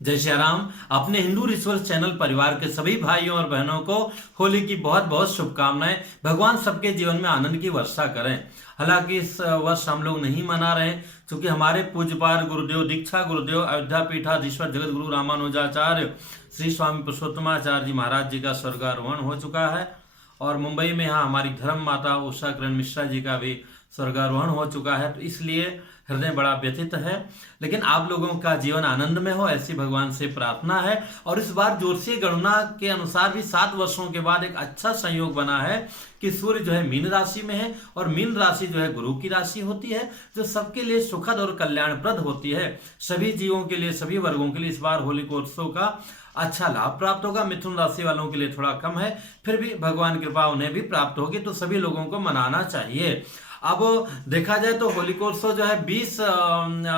जय श्री राम। अपने Hindu rituals channel परिवार के सभी भाइयों और बहनों को होली की बहुत बहुत शुभकामनाएं। भगवान सबके जीवन में आनंद की वर्षा करें। हालांकि इस वर्ष हम लोग नहीं मना रहे क्योंकि हमारे पूज्यपाद गुरुदेव दीक्षा गुरुदेव अयोध्या पीठाधीश्वर जगत गुरु रामानुजाचार्य श्री स्वामी पुरुषोत्तमाचार्य जी महाराज जी का स्वर्गारोहण हो चुका है और मुंबई में यहाँ हमारी धर्म माता उषा किरण मिश्रा जी का भी स्वर्गारोहण हो चुका है। तो इसलिए हृदय बड़ा व्यथित है, लेकिन आप लोगों का जीवन आनंद में हो ऐसी भगवान से प्रार्थना है। और इस बार ज्योतिषीय गणना के अनुसार भी 7 वर्षों के बाद एक अच्छा संयोग बना है कि सूर्य जो है मीन राशि में है और मीन राशि जो है गुरु की राशि होती है, जो सबके लिए सुखद और कल्याणप्रद होती है। सभी जीवों के लिए, सभी वर्गों के लिए इस बार होलिकोत्सव का अच्छा लाभ प्राप्त होगा। मिथुन राशि वालों के लिए थोड़ा कम है, फिर भी भगवान कृपा उन्हें भी प्राप्त होगी, तो सभी लोगों को मनाना चाहिए। अब देखा जाए तो होलिकोत्सव जो है 20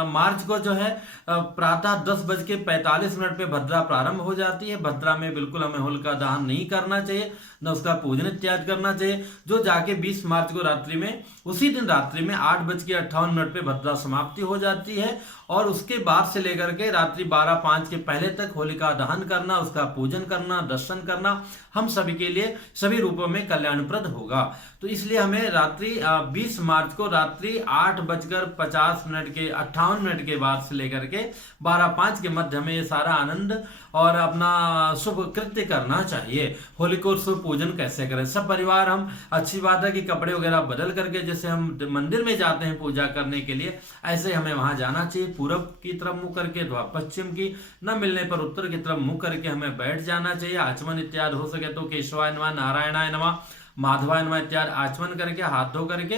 मार्च को जो है प्रातः 10:45 पे भद्रा प्रारंभ हो जाती है। भद्रा में बिल्कुल हमें होलिका दहन नहीं करना चाहिए, न उसका पूजन इत्यादि करना चाहिए। जो जाके 20 मार्च को रात्रि में, उसी दिन रात्रि में 8:58 पे भद्रा समाप्ति हो जाती है और उसके बाद से लेकर के रात्रि 12:05 के पहले तक होलिका दहन करना, उसका पूजन करना, दर्शन करना हम सभी के लिए सभी रूपों में कल्याणप्रद होगा। तो इसलिए हमें रात्रि 20 मार्च को रात्रि 8:50 के 58 के बाद से लेकर के 12:05 के मध्य हमें ये सारा आनंद और अपना शुभ कृत्य करना चाहिए। होलिकोत्सव पूजन कैसे करें? सब परिवार हम, अच्छी बात है कि कपड़े वगैरह बदल करके जैसे हम मंदिर में जाते हैं पूजा करने के लिए, ऐसे हमें वहां जाना चाहिए। पूरब की तरफ मुंह करके अथवा पश्चिम की, न मिलने पर उत्तर की तरफ मुंह करके हमें बैठ जाना चाहिए। आचमन इत्यादि हो सके तो केशवाय नमः, नारायणाय नमः, माधवाय नमः इत्यादि आचमन करके, हाथ धो करके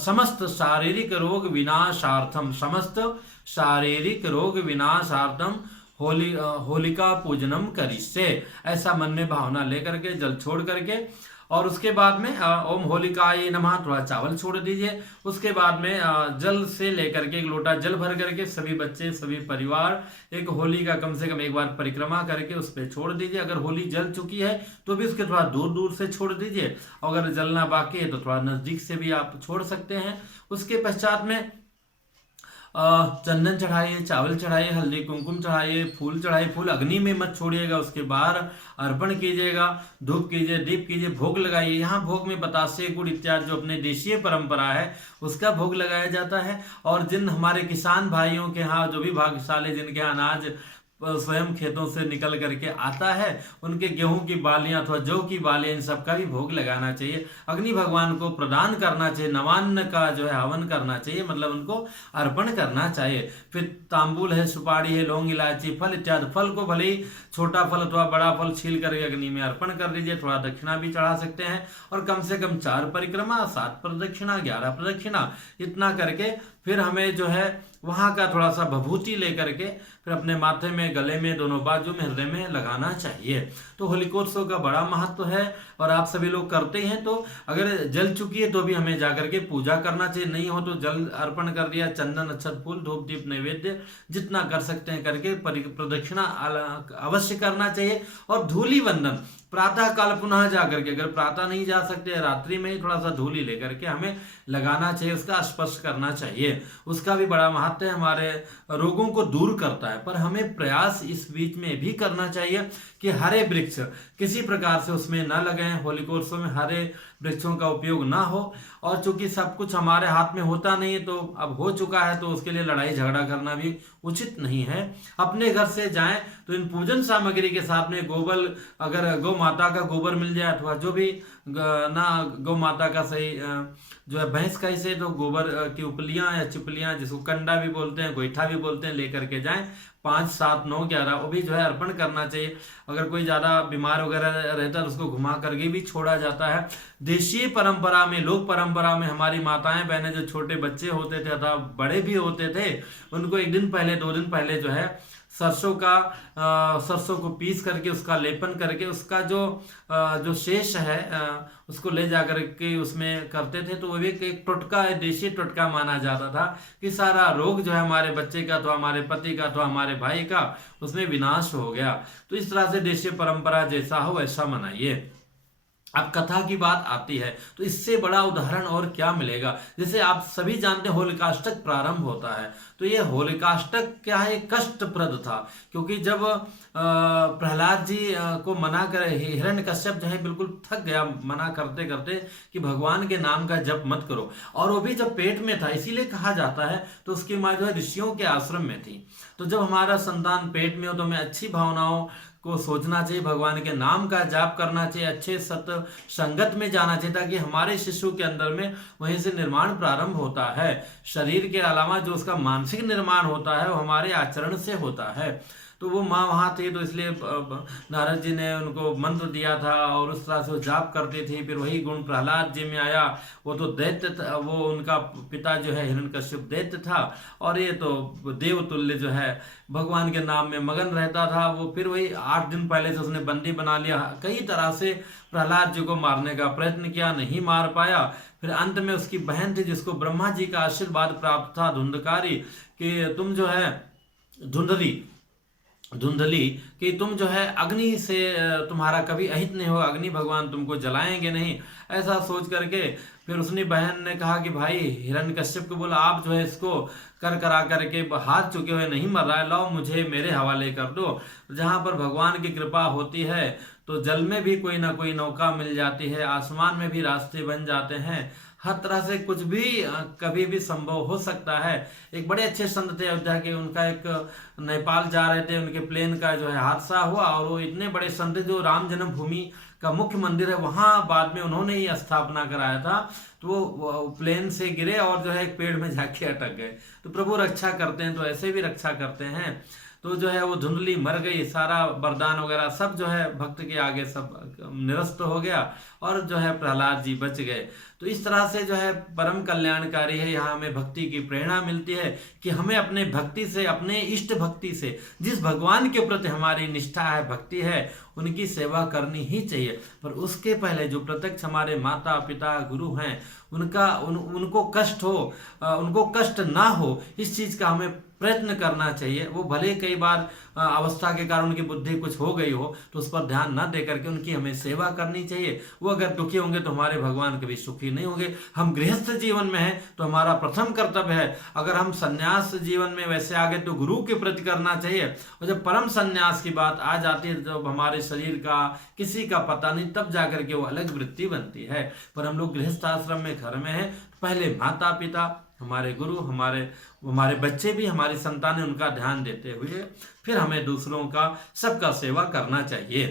समस्त शारीरिक रोग विनाशार्थम, समस्त शारीरिक रोग विनाशार्थम होलिका पूजनम करिष्ये, ऐसा मन में भावना लेकर के जल छोड़ करके, और उसके बाद में ओम होलिकाय नमः थोड़ा चावल छोड़ दीजिए। उसके बाद में जल से लेकर के एक लोटा जल भर करके सभी बच्चे, सभी परिवार एक होली का कम से कम एक बार परिक्रमा करके उस पर छोड़ दीजिए। अगर होली जल चुकी है तो भी उसके थोड़ा दूर दूर से छोड़ दीजिए, अगर जलना बाकी है तो थोड़ा नजदीक से भी आप छोड़ सकते हैं। उसके पश्चात में चंदन चढ़ाइए, चावल चढ़ाइए, हल्दी कुमकुम चढ़ाइए, फूल चढ़ाइए। फूल अग्नि में मत छोड़िएगा, उसके बाहर अर्पण कीजिएगा, धूप कीजिए, दीप कीजिए, भोग लगाइए। यहाँ भोग में बतासे, गुड़ इत्यादि जो अपने देशीय परंपरा है उसका भोग लगाया जाता है। और जिन हमारे किसान भाइयों के यहाँ, जो भी भाग्यशाली जिनके यहाँ अनाज स्वयं खेतों से निकल करके आता है, उनके गेहूं की बालियां अथवा जौ की बालियां, इन सबका भी भोग लगाना चाहिए। अग्नि भगवान को प्रदान करना चाहिए, नवान्न का जो है हवन करना चाहिए, मतलब उनको अर्पण करना चाहिए। फिर तांबूल है, सुपारी है, लौंग, इलायची, फल इत्यादि। फल को भले ही छोटा फल अथवा बड़ा फल छील करके अग्नि में अर्पण कर दीजिए। थोड़ा दक्षिणा भी चढ़ा सकते हैं और कम से कम 4 परिक्रमा, 7 प्रदक्षिणा, 11 प्रदक्षिणा, इतना करके फिर हमें जो है वहां का थोड़ा सा भभूति लेकर के फिर अपने माथे में, गले में, दोनों बाजू में, हृदय में लगाना चाहिए। तो होलिकोत्सव का बड़ा महत्व है और आप सभी लोग करते हैं। तो अगर जल चुकी है तो भी हमें जाकर के पूजा करना चाहिए, नहीं हो तो जल अर्पण कर दिया, चंदन, अक्षत, फूल, धूप, दीप, नैवेद्य जितना कर सकते हैं करके प्रदक्षिणा अवश्य करना चाहिए। और धूलि वंदन प्रातः काल पुनः जाकर के, अगर प्रातः नहीं जा सकते रात्रि में ही थोड़ा सा धूलि लेकर के हमें लगाना चाहिए, उसका स्पर्श करना चाहिए। उसका भी बड़ा महत्व है, हमारे रोगों को दूर करता है। पर हमें प्रयास इस बीच में भी करना चाहिए कि हरे वृक्ष किसी प्रकार से उसमें न लगाएं। होलिकोत्सव में हरे वृक्षों का उपयोग ना हो। और चूंकि सब कुछ हमारे हाथ में होता नहीं है, तो अब हो चुका है तो उसके लिए लड़ाई झगड़ा करना भी उचित नहीं है। अपने घर से जाएं तो इन पूजन सामग्री के साथ में गोबर, अगर गौ माता का गोबर मिल जाए अथवा जो भी ना गौ माता का सही जो है भैंस का ही से, तो गोबर की उपलियां या चिपलियां, जिसको कंडा भी बोलते हैं, गोईठा भी बोलते हैं, लेकर के जाएं। 5, 7, 9, 11 वो भी जो है अर्पण करना चाहिए। अगर कोई ज्यादा बीमार वगैरह रहता है तो उसको घुमा करके भी छोड़ा जाता है। देशीय परंपरा में, लोक परंपरा में हमारी माताएं बहनें जो छोटे बच्चे होते थे अथवा बड़े भी होते थे, उनको 1 दिन पहले, 2 दिन पहले जो है सरसों को पीस करके उसका लेपन करके उसका जो शेष है उसको ले जा करके उसमें करते थे। तो वो भी एक टोटका है, देशी टोटका माना जाता था कि सारा रोग जो है हमारे बच्चे का, तो हमारे पति का, तो हमारे भाई का, उसमें विनाश हो गया। तो इस तरह से देशी परंपरा जैसा हो वैसा मनाइए। अब कथा की बात आती है तो इससे बड़ा उदाहरण और क्या मिलेगा। जैसे आप सभी जानते हैं होलिकाष्टक प्रारंभ होता है, तो ये होलिकाष्टक क्या है, कष्टप्रद था। क्योंकि जब प्रहलाद जी को मना कर, हिरण्यकश्यप जो है बिल्कुल थक गया मना करते करते कि भगवान के नाम का जप मत करो, और वो भी जब पेट में था, इसीलिए कहा जाता है। तो उसकी माँ जो है ऋषियों के आश्रम में थी। तो जब हमारा संतान पेट में हो तो हमें अच्छी भावनाओं को सोचना चाहिए, भगवान के नाम का जाप करना चाहिए, अच्छे सत संगत में जाना चाहिए, ताकि हमारे शिशु के अंदर में वहीं से निर्माण प्रारंभ होता है। शरीर के अलावा जो उसका मानसिक निर्माण होता है वो हमारे आचरण से होता है। तो वो माँ वहाँ थी, तो इसलिए नारद जी ने उनको मंत्र दिया था और उस तरह से वो जाप करती थी। फिर वही गुण प्रहलाद जी में आया, वो तो दैत्य था, वो उनका पिता जो है हिरण्यकश्यप दैत्य था, और ये तो देवतुल्य जो है भगवान के नाम में मगन रहता था। वो फिर वही 8 दिन पहले से उसने बंदी बना लिया, कई तरह से प्रहलाद जी को मारने का प्रयत्न किया, नहीं मार पाया। फिर अंत में उसकी बहन थी जिसको ब्रह्मा जी का आशीर्वाद प्राप्त था, धुंधकारी, कि तुम जो है धुंधली कि तुम जो है अग्नि से तुम्हारा कभी अहित नहीं होगा, अग्नि भगवान तुमको जलाएंगे नहीं। ऐसा सोच करके फिर उसने बहन ने कहा कि भाई हिरण्यकश्यप को बोला, आप जो है इसको कर करा करके हाथ चुके हुए नहीं मर रहा है, लाओ मुझे मेरे हवाले कर दो। जहाँ पर भगवान की कृपा होती है तो जल में भी कोई ना कोई नौका मिल जाती है, आसमान में भी रास्ते बन जाते हैं, हर तरह से कुछ भी कभी भी संभव हो सकता है। एक बड़े अच्छे संत थे अयोध्या के, उनका एक नेपाल जा रहे थे, उनके प्लेन का जो है हादसा हुआ, और वो इतने बड़े संत जो राम जन्मभूमि का मुख्य मंदिर है वहाँ बाद में उन्होंने ही स्थापना कराया था। तो वो प्लेन से गिरे और जो है एक पेड़ में जाके अटक गए। तो प्रभु रक्षा करते हैं तो ऐसे भी रक्षा करते हैं। तो जो है वो धुंधली मर गई, सारा वरदान वगैरह सब जो है भक्त के आगे सब निरस्त हो गया, और जो है प्रहलाद जी बच गए। तो इस तरह से जो है परम कल्याणकारी है। यहाँ हमें भक्ति की प्रेरणा मिलती है कि हमें अपने भक्ति से, अपने इष्ट भक्ति से, जिस भगवान के प्रति हमारी निष्ठा है, भक्ति है, उनकी सेवा करनी ही चाहिए। पर उसके पहले जो प्रत्यक्ष हमारे माता पिता गुरु हैं, उनको कष्ट हो, उनको कष्ट ना हो, इस चीज़ का हमें प्रयत्न करना चाहिए। वो भले कई बार अवस्था के कारण उनकी बुद्धि कुछ हो गई हो तो उस पर ध्यान न दे करके उनकी हमें सेवा करनी चाहिए। वो अगर दुखी होंगे तो हमारे भगवान कभी सुखी नहीं होंगे। हम गृहस्थ जीवन में हैं तो हमारा प्रथम कर्तव्य है, अगर हम संन्यास जीवन में वैसे आ गए तो गुरु के प्रति करना चाहिए। और जब परम संन्यास की बात आ जाती है, जब हमारे शरीर का किसी का पता नहीं, तब जाकर के वो अलग वृत्ति बनती है। पर हम लोग गृहस्थ आश्रम में घर में हैं, पहले माता पिता, हमारे गुरु, हमारे बच्चे भी, हमारी संतानें, उनका ध्यान देते हुए फिर हमें दूसरों का, सबका सेवा करना चाहिए।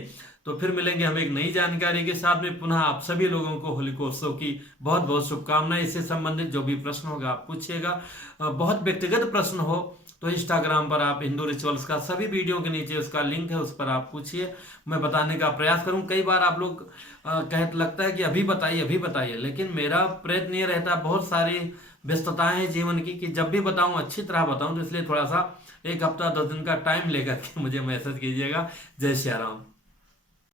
तो फिर मिलेंगे हम एक नई जानकारी के साथ में पुनः। आप सभी लोगों को होलिकोत्सव की बहुत बहुत शुभकामनाएं। इससे संबंधित जो भी प्रश्न होगा आप पूछिएगा। बहुत व्यक्तिगत प्रश्न हो तो इंस्टाग्राम पर आप हिंदू रिचुअल्स का सभी वीडियो के नीचे उसका लिंक है, उस पर आप पूछिए, मैं बताने का प्रयास करूं। कई बार आप लोग लगता है कि अभी बताइए, लेकिन मेरा प्रयत्न ये रहता है, बहुत सारी व्यस्तताएं हैं जीवन की, कि जब भी बताऊं अच्छी तरह बताऊं। तो इसलिए थोड़ा सा 1 हफ्ता 10 दिन का टाइम लेकर के मुझे मैसेज कीजिएगा। जय श्री राम।